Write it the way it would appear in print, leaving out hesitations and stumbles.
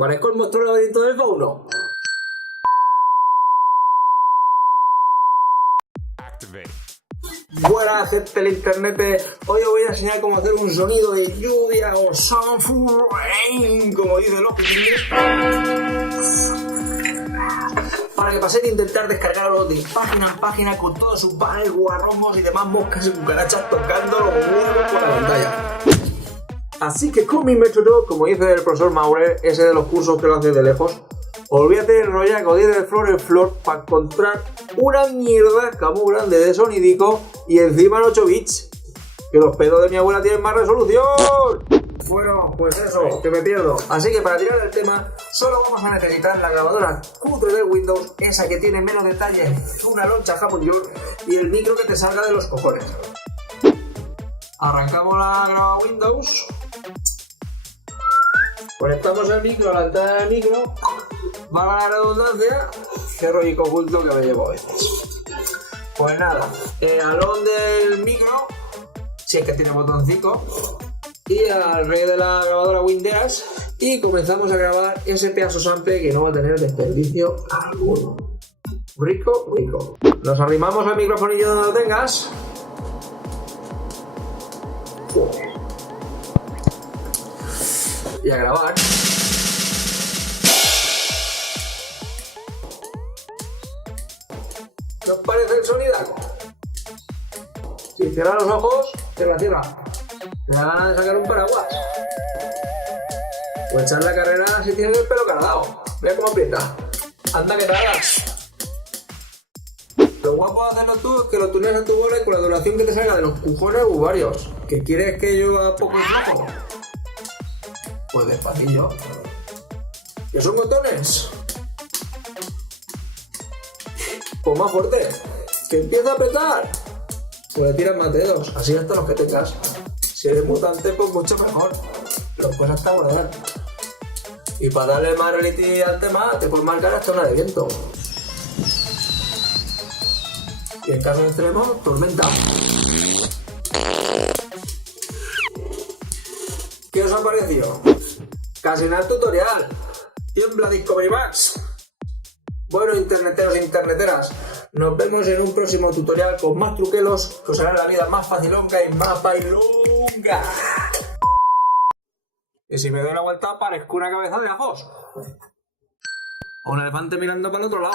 parezco el monstruo del laberinto del fauno. Buena gente del internet, hoy os voy a enseñar cómo hacer un sonido de lluvia o sound rain, como dicen los piquillos, para que paséis de intentar descargarlo de página en página con todos sus banners, guarromos y demás moscas y cucarachas tocándolo por la pantalla. Así que con mi método, como dice el profesor Maurer, ese de los cursos que lo hace de lejos, olvídate de enrollaco de ir de flor en flor para encontrar una mierda muy grande de sonidico y encima en 8 bits. Que los pedos de mi abuela tienen más resolución. Bueno, pues eso, que me pierdo. Así que para tirar el tema, solo vamos a necesitar la grabadora cutre de Windows, esa que tiene menos detalles que una loncha jamón york, y el micro que te salga de los cojones. Arrancamos la grabadora Windows. Conectamos el micro a la entrada del micro. Va a la redundancia. Qué rollico oculto que me llevo a veces. Pues nada, al del micro, si es que tiene botoncito, y al rey de la grabadora Winderas, y comenzamos a grabar ese pedazo sample que no va a tener desperdicio alguno. Rico, rico. Nos arrimamos al microfonillo donde lo tengas. Y a grabar. ¿Qué os parece el sonidaco? Si cierra los ojos, cierra. ¿Te da ganas de sacar un paraguas? O echar la carrera si tienes el pelo cargado. Mira cómo aprieta. Anda que te hagas. Lo guapo de hacerlo tú es que lo tuneas a tu bola y con la duración que te salga de los cojones u varios. ¿Que quieres que yo haga poco y flojo? Pues despacillo. ¿Que son botones? Pues más fuerte. ¿Que empieza a apretar? Pues le tiras más dedos, así hasta los que tengas. Si eres mutante, pues mucho mejor. Los puedes hasta guardar. Y para darle más reality al tema, te puedes marcar hasta una de viento. Y en caso extremo, tormenta. ¿Qué os ha parecido? Casi nada tutorial. Tiembla Discovery Max. Bueno, interneteros e interneteras, nos vemos en un próximo tutorial con más truquelos que os harán la vida más facilonga y más bailonga. Y si me doy la vuelta, parezco una cabeza de ajos. O un elefante mirando para el otro lado.